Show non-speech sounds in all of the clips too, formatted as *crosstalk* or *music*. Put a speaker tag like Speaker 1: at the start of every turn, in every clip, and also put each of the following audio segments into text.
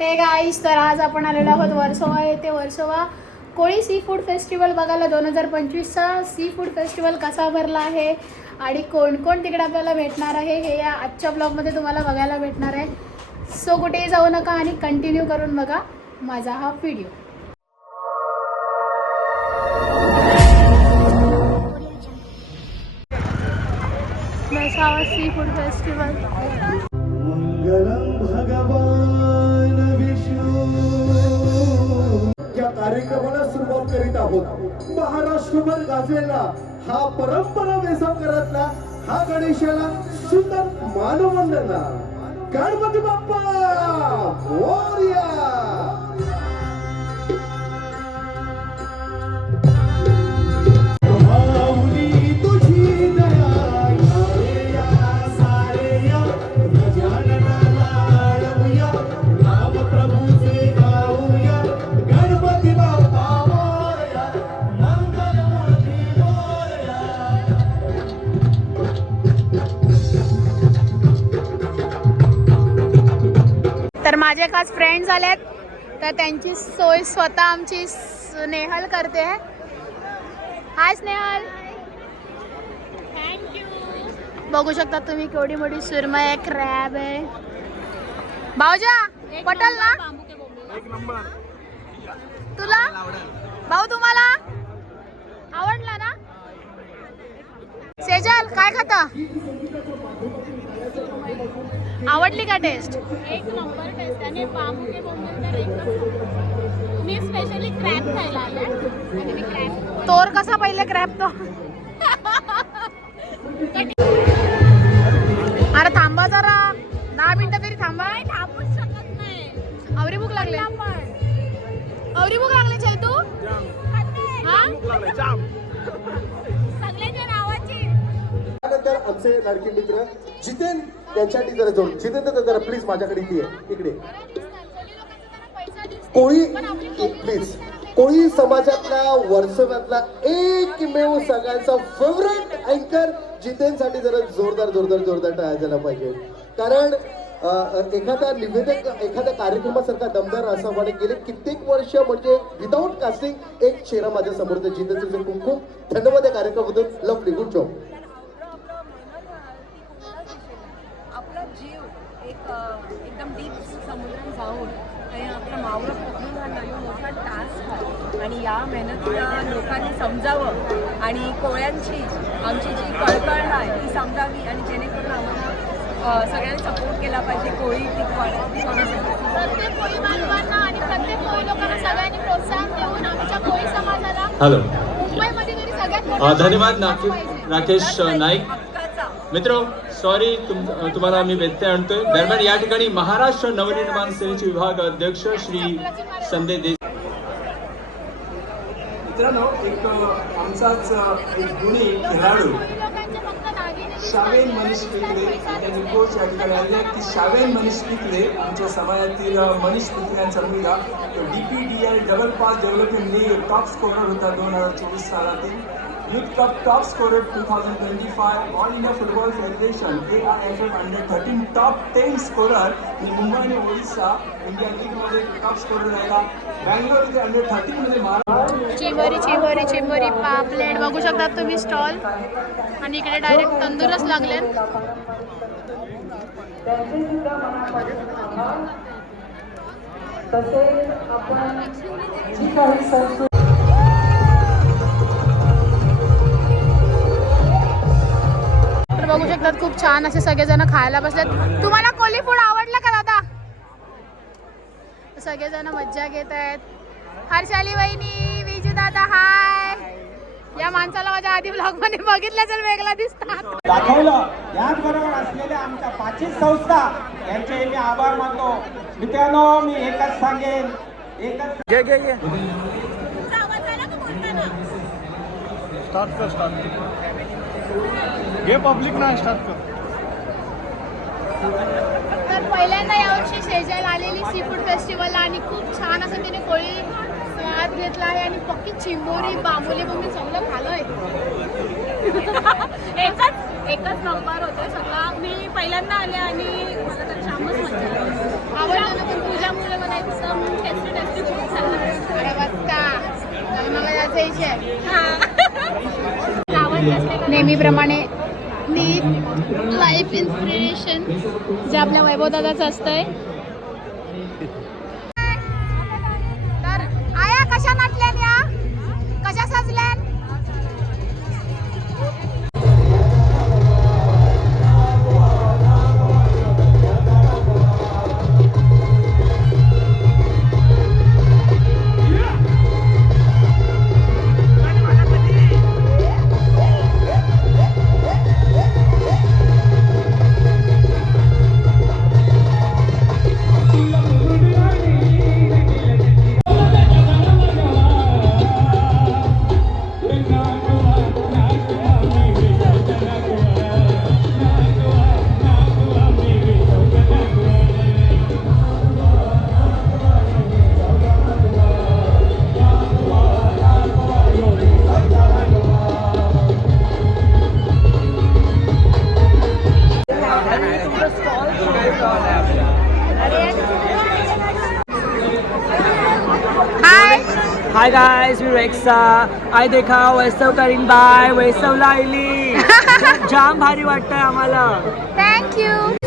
Speaker 1: Hey guys तर आज आपण आलेलो आहोत वर्सोवा येथे. Versova Koli sea food festival बघायला. दोन हजार पंचवीसचा सी फूड फेस्टिवल कसा भरला आहे आणि कोण कोण तिकडे आपल्याला भेटणार आहे हे या आजच्या ब्लॉगमध्ये तुम्हाला बघायला भेटणार आहे. सो कुठेही जाऊ नका आणि कंटिन्यू करून बघा माझा हा व्हिडिओ सी फूड फेस्टिवल
Speaker 2: या कार्यक्रमाला सुरुवात करीत आहोत. महाराष्ट्रभर गाजलेला हा परंपरा वेसावकरातला हा गणेशाला सुंदर मानवंदना. गणपती बाप्पा!
Speaker 1: माझे खास फ्रेंड्स आलेत. तर त्यांची सोय स्वतः आमची स्नेहल करते. हाय स्नेहल. थँक्यू बघू शकता तुम्ही केवढी मोठी सुरमई आहे क्रॅब आहे. भाऊजा पटल ना? तुला? भाऊ तुम्हाला? आवडला ना? सेजल काय खाता? आवडली का टेस्ट?
Speaker 3: एक नंबर टेस्ट. आणि बांबू के बोंबील तर एकच मी स्पेशली क्रॅब खायला आले. आणि मी क्रॅब
Speaker 1: तोर कसा पहिले क्रॅप तो? अरे थांबा जरा. दहा मिनिटं तरी थांबा.
Speaker 3: थांबूच शकत नाही.
Speaker 1: आवरी भूक लागली. आवरी भूक लागली चल तू. हा?
Speaker 2: त्यानंतर आमचे लाडके मित्र जितेन त्यांच्यासाठी जरा जोड. जितेन तर जरा प्लीज माझ्याकडे इथे इकडे कोळी प्लीज कोळी समाजातला वर्षभरातला एकमेव सगळ्यांचा फेवरेट अँकर जितेनसाठी जरा जोरदार जोरदार जोरदार टाळ्या झाला पाहिजे. कारण एखादा निवेदक एखाद्या कार्यक्रमासारखा दमदार असा वाटत गेले कित्येक वर्ष म्हणजे विदाऊट कास्टिंग एक चेहरा माझ्यासमोर होता. जितेन खूप खूप धन्यवाद या लवली गुड जॉब
Speaker 4: आपला जीव एक अ, एकदम डीप जाऊन आणि आपलं मावळं पकडून हा नवीन मोठा टास्क आहे. आणि या मेहनतीला लोकांनी समजावं. आणि कोळ्यांची आमची जी कळकळ आहे ती समजावी. आणि जेणेकरून आम्हाला सगळ्यांनी सपोर्ट केला पाहिजे. कोळी टिकवण्यासाठी
Speaker 3: प्रत्येक कोळी बांधवांना आणि प्रत्येक कोळी लोकांना सगळ्यांनी प्रोत्साहन देऊन आमच्या कोळी समाजाला
Speaker 5: हॅलो धन्यवाद
Speaker 3: समाज
Speaker 5: नाके
Speaker 3: पाहिजे.
Speaker 5: राकेश नाईक. मित्र सॉरी तुम तुम्हाला आम्ही व्यत्यय आणतोय. दरम्यान या ठिकाणी महाराष्ट्र नवनिर्माण सेनेचे विभाग अध्यक्ष श्री संजय देश
Speaker 6: मित्रांनो एक आमचाच एक गुणी खेळाडू शावेन मनीष पिकले यांच्या म्हणजे कोच या ठिकाणी आलेले आहेत. की शावेन मनीष पिकले आमच्या समाजातील मनीष पिकले यांचा मुलगा D P D I double pass developing league top scorer होता दोन हजार चोवीस सालातील. Twenty five all India football federation A I F F under thirteen top ten scorer आणि मुंबई आणि ओडिशा इंडिया लीगमध्ये टॉप स्कोरर राहिला बँगलोर इथे अंडर थर्टीनमध्ये महाराष्ट्र
Speaker 1: चिंबोरी चिंबोरी चिंबोरी. पापलेट बघू शकता तुम्ही स्टॉल आणि इकडे डायरेक्ट तंदूरच लागले तर बघू शकतात. खूप छान असे सगळेजण खायला बसलेत. तुम्हाला कोली फूड आवडलं का दादा? सगळेजण मज्जा घेत आहेत. हर्षाली वहिनी विजू दादा हाय या माणसाला माझ्या आधी ब्लॉगमध्ये बघितलं चल वेगळा दिसतात.
Speaker 7: दाखवलं. याचबरोबर असलेल्या आमच्या पाचही संस्था यांचे मी आभार मानतो. मित्रांनो मी एकच सांगेन. एकच
Speaker 3: हे पब्लिक ना स्टार्ट करत. तर पहिल्यांदा यावर्षी शेजारी आलेली सी फूड फेस्टिवल आणि खूप छान असं तिने कोळी स्वाद घेतला आहे आणि पक्की चिंबोरी बांबोली मी सगळं खालोय *laughs* एकच एकच नंबर होतं सगळा. मी पहिल्यांदा आले आणि मला तर छानच आवडलं तुझ्यामुळे मला एकदम टेस्टी टेस्टी खूप अरे मला जायचं आहे
Speaker 1: नेहमीप्रमाणे नीट लाईफ इन्स्पिरेशन जे आपल्या वैभव दादाचं असतंय.
Speaker 8: हाय गाइस मी रेक्सा आय देखा वैसव करीन बाय वैसवला आली जाम भारी वाटतंय आम्हाला.
Speaker 3: थँक्यू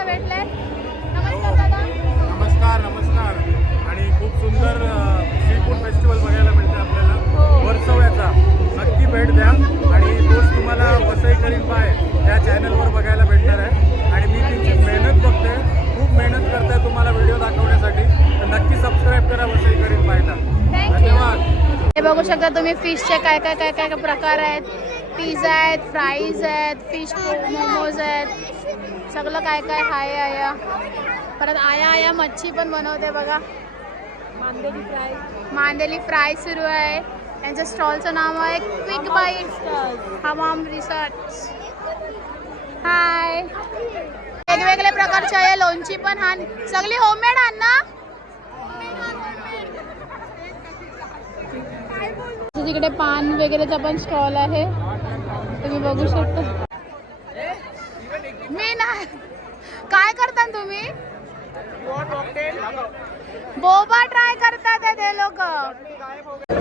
Speaker 3: दादा भेटले नमस्कार दादा.
Speaker 9: नमस्कार नमस्कार. आणि खूप सुंदर सी फूड फेस्टिवल बघायला मिळते आपल्याला. वर्सवयाचा. नक्की भेट द्या. आणि तोच तुम्हाला वसई करीन पाय या चॅनलवर बघायला भेटणार आहे. आणि मी त्यांची मेहनत बघते. खूप मेहनत करते तुम्हाला व्हिडिओ दाखवण्यासाठी. तर नक्की सबस्क्राईब करा वसई करीन पायला. धन्यवाद.
Speaker 1: हे बघू शकता तुम्ही फिशचे काय काय काय काय प्रकार आहेत. पिझ्झा आहेत फ्राईज आहेत फिश मोमोज आहेत. सगळं काय काय हाय आया. परत आया आया मच्छी पण बनवते बघा.
Speaker 4: मांदेली फ्राय.
Speaker 1: मांदेली फ्राय सुरू आहे. त्यांच्या स्टॉलचं नाव आहे quick bite Hamam resort. Hi. वेगवेगळे प्रकारचे आहे लोणची पण हा सगळी होममेड आण ना? तिकडे पान वगैरेचा पण स्टॉल आहे. तुम्ही बघू शकता मी नाही काय करता तुम्ही? बोबा ट्राय करतात ते लोक?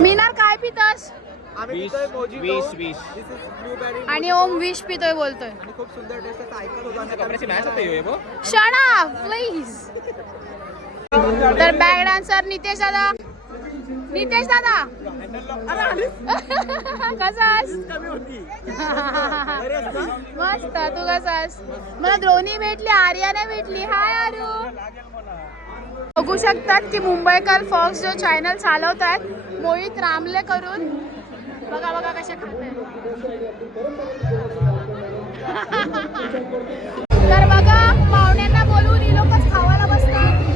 Speaker 1: मीनार काय पितस?
Speaker 8: वीस वीस
Speaker 1: आणि ओम विष पितोय बोलतोय.
Speaker 8: खूप सुंदर
Speaker 1: शणा प्लीज तर बॅग डान्सर नितेश दादा. नितेश दादा. *laughs* कसास *laughs* मस्त तू कसा मला द्रोणी भेटली आर्याने भेटली. हाय आरू. बघू शकतात की मुंबईकर फॉक्स जो चॅनल चालवतात मोहित रामले करून बघा बघा कशा खातायत. *laughs* तर बघा पाहुण्यांना बोलवून ही लोकच खावायला बसतात.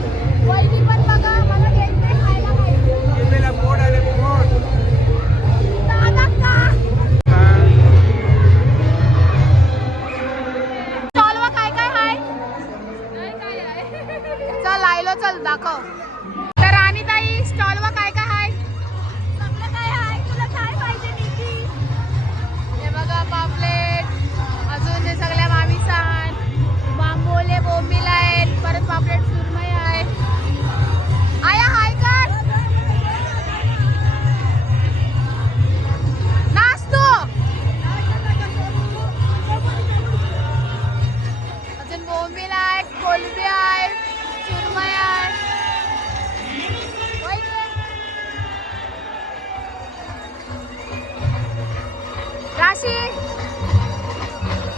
Speaker 1: राशी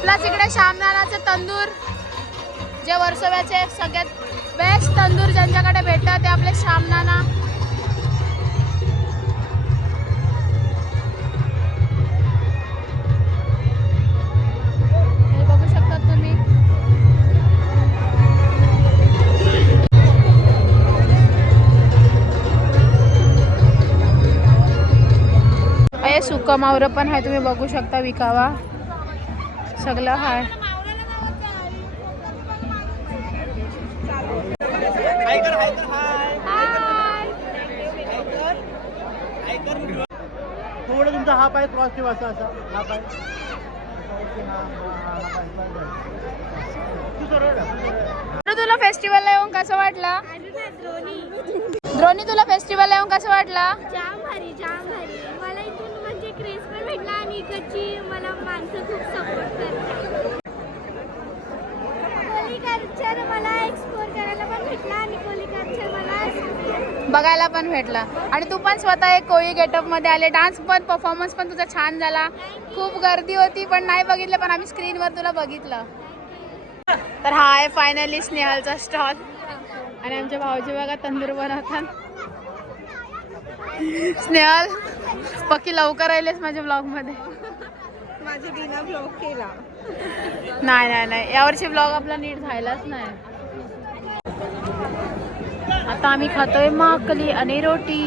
Speaker 1: प्लस इकडे शामनानाचं तंदूर. जे वर्सोव्याचे सगळ्यात बेस्ट तंदूर ज्यांच्याकडे भेटतात ते आपले श्यामनाना हे सुका मावरं पण आहे तुम्ही बघू शकता विकावा. सगळं आहे
Speaker 10: थोडं तुमचा हा पाय क्रॉस ठेवा असा असा. हा पाय.
Speaker 1: तुला फेस्टिवलला येऊन कसं वाटलं? द्रोणी तुला फेस्टिवलला येऊन कसं वाटलं?
Speaker 11: जाम भारी जाम भारी मला इथून म्हणजे क्रेज पण भेटला आणि इकडची मला माणसं खूप सपोर्ट करतात. कल्चर मला एक्सप्लोर करायला पण भेटला आणि कोली कल्चर मला
Speaker 1: बघायला पण भेटला. आणि तू पण स्वतः एक कोळी गेटअपमध्ये आले. डान्स पण परफॉर्मन्स पण तुझा छान झाला. खूप गर्दी होती पण नाही बघितलं पण आम्ही स्क्रीनवर तुला बघितलं. तर हा आहे फायनली स्नेहलचा स्टॉल आणि आमच्या भाऊजी बघा तंदूर बनवतात. स्नेहल पक्की लवकर राहिलेस माझ्या ब्लॉगमध्ये.
Speaker 12: माझे बिना ब्लॉग केला.
Speaker 1: नाही नाही नाही. यावर्षी ब्लॉग आपला नीट झालाच नाही. आता आम्ही खातोय माकली आणि रोटी.